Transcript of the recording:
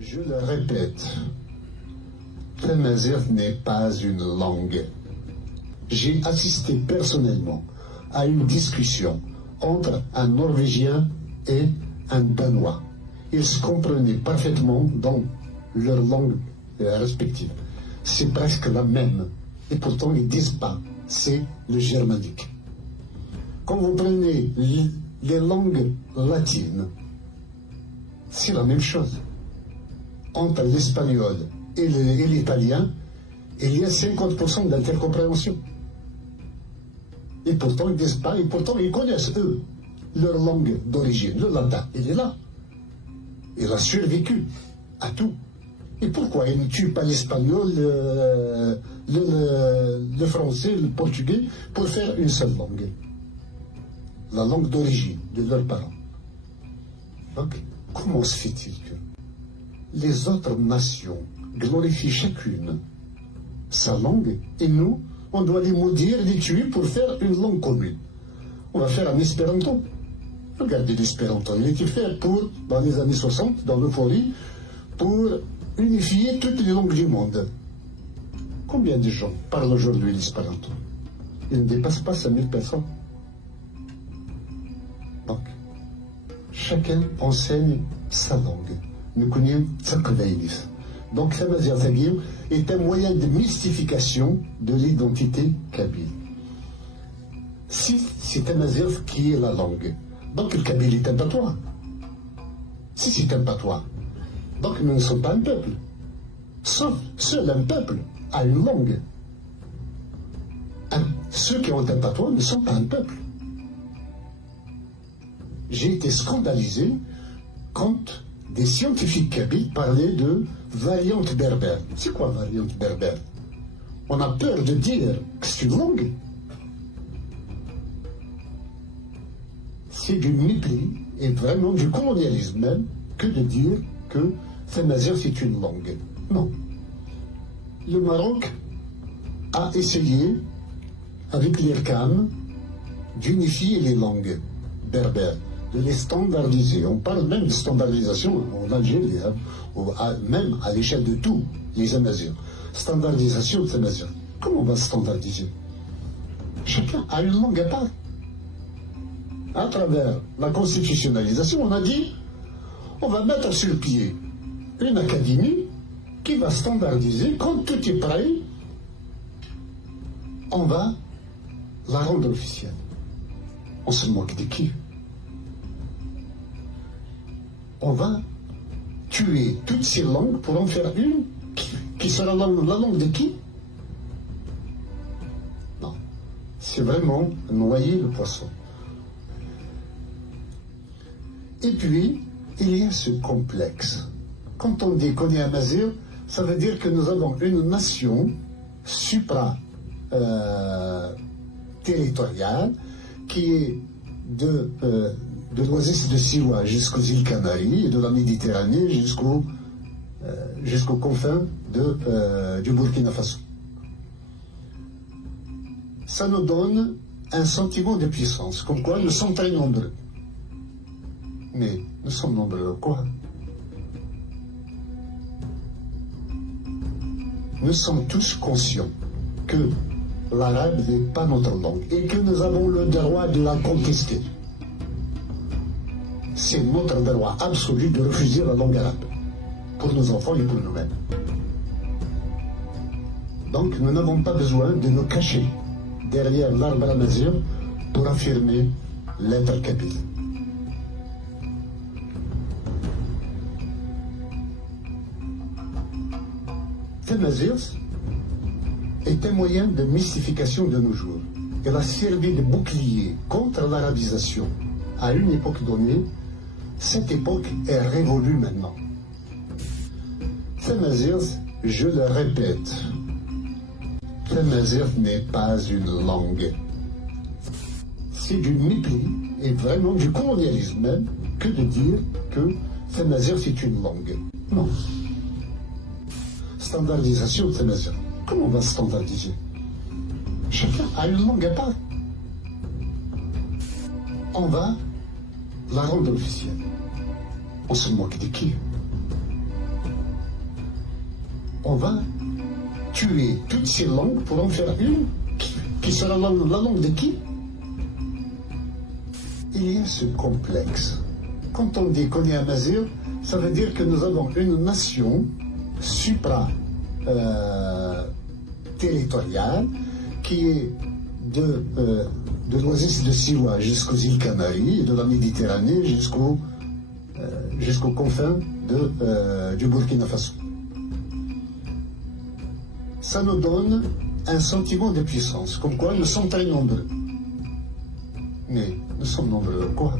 Je le répète, Tamazight n'est pas une langue. J'ai assisté personnellement à une discussion entre un Norvégien et un Danois. Ils se comprenaient parfaitement dans leur langue respective. C'est presque la même. Et pourtant, ils ne disent pas. C'est le germanique. Quand vous prenez les langues latines, c'est la même chose. Entre l'espagnol et l'italien, il y a 50% d'intercompréhension. Et pourtant, ils ne disent pas, et pourtant, ils connaissent, eux, leur langue d'origine. Le latin, il est là. Il a survécu à tout. Et pourquoi ils ne tuent pas l'espagnol, le français, le portugais, pour faire une seule langue? La langue d'origine de leurs parents. Donc, comment se fait-il que les autres nations glorifient chacune sa langue et nous, on doit les maudire, les tuer pour faire une langue commune? On va faire un espéranto. Regardez l'espéranto. Il a été fait dans les années 60, dans l'euphorie, pour unifier toutes les langues du monde. Combien de gens parlent aujourd'hui l'espéranto? Il ne dépasse pas 5000 personnes. Donc, chacun enseigne sa langue. Nous connaissons Tsakveïlis. Donc, Tamazight est un moyen de mystification de l'identité kabyle. Si c'est Tamazight qui est la langue, donc le kabyle est un patois. Si c'est un patois, donc nous ne sommes pas un peuple. Sauf seul un peuple a une langue. Ceux qui ont un patois ne sont pas un peuple. J'ai été scandalisé quand des scientifiques kabyles parlaient de variante berbère. C'est quoi variante berbère? On a peur de dire que c'est une langue. C'est du mépris et vraiment du colonialisme même que de dire que Tamazight c'est une langue. Non. Le Maroc a essayé, avec l'IRCAM, d'unifier les langues berbères, de les standardiser. On parle même de standardisation en Algérie, même à l'échelle de tous les Amazirs. Standardisation de Tamazight. Comment on va standardiser? Chacun a une langue à part. À travers la constitutionnalisation, on a dit on va mettre sur pied une académie qui va standardiser. Quand tout est prêt, on va la rendre officielle. On se moque de qui? On va tuer toutes ces langues pour en faire une qui sera la langue de qui? Non. C'est vraiment noyer le poisson. Et puis, il y a ce complexe. Quand on dit qu'on est Amazigh, ça veut dire que nous avons une nation supra-territoriale qui est de l'oasis de Siwa jusqu'aux îles Canaries et de la Méditerranée jusqu'aux confins du Burkina Faso. Ça nous donne un sentiment de puissance, comme quoi nous sommes très nombreux. Mais nous sommes nombreux quoi? Nous sommes tous conscients que l'arabe n'est pas notre langue et que nous avons le droit de la contester. C'est notre droit absolu de refuser la langue arabe, pour nos enfants et pour nous-mêmes. Donc nous n'avons pas besoin de nous cacher derrière l'arbre amazigh pour affirmer l'être kabyle. Tamazight est un moyen de mystification de nos jours. Elle a servi de bouclier contre l'arabisation à une époque donnée. Cette époque est révolue maintenant. Tamazight, je le répète, Tamazight n'est pas une langue. C'est du mépris et vraiment du colonialisme même que de dire que Tamazight c'est une langue. Non. Standardisation de Tamazight. Comment on va standardiser? Chacun a une langue à part. On va la rendre officielle. On se moque de qui? on va tuer toutes ces langues pour en faire une qui sera la langue de qui? Il y a ce complexe. Quand on dit qu'on est amazigh, ça veut dire que nous avons une nation supra-territoriale qui est de l'oasis de Siwa jusqu'aux îles Canaries, et de la Méditerranée jusqu'aux confins du Burkina Faso. Ça nous donne un sentiment de puissance, comme quoi nous sommes très nombreux. Mais nous sommes nombreux quoi?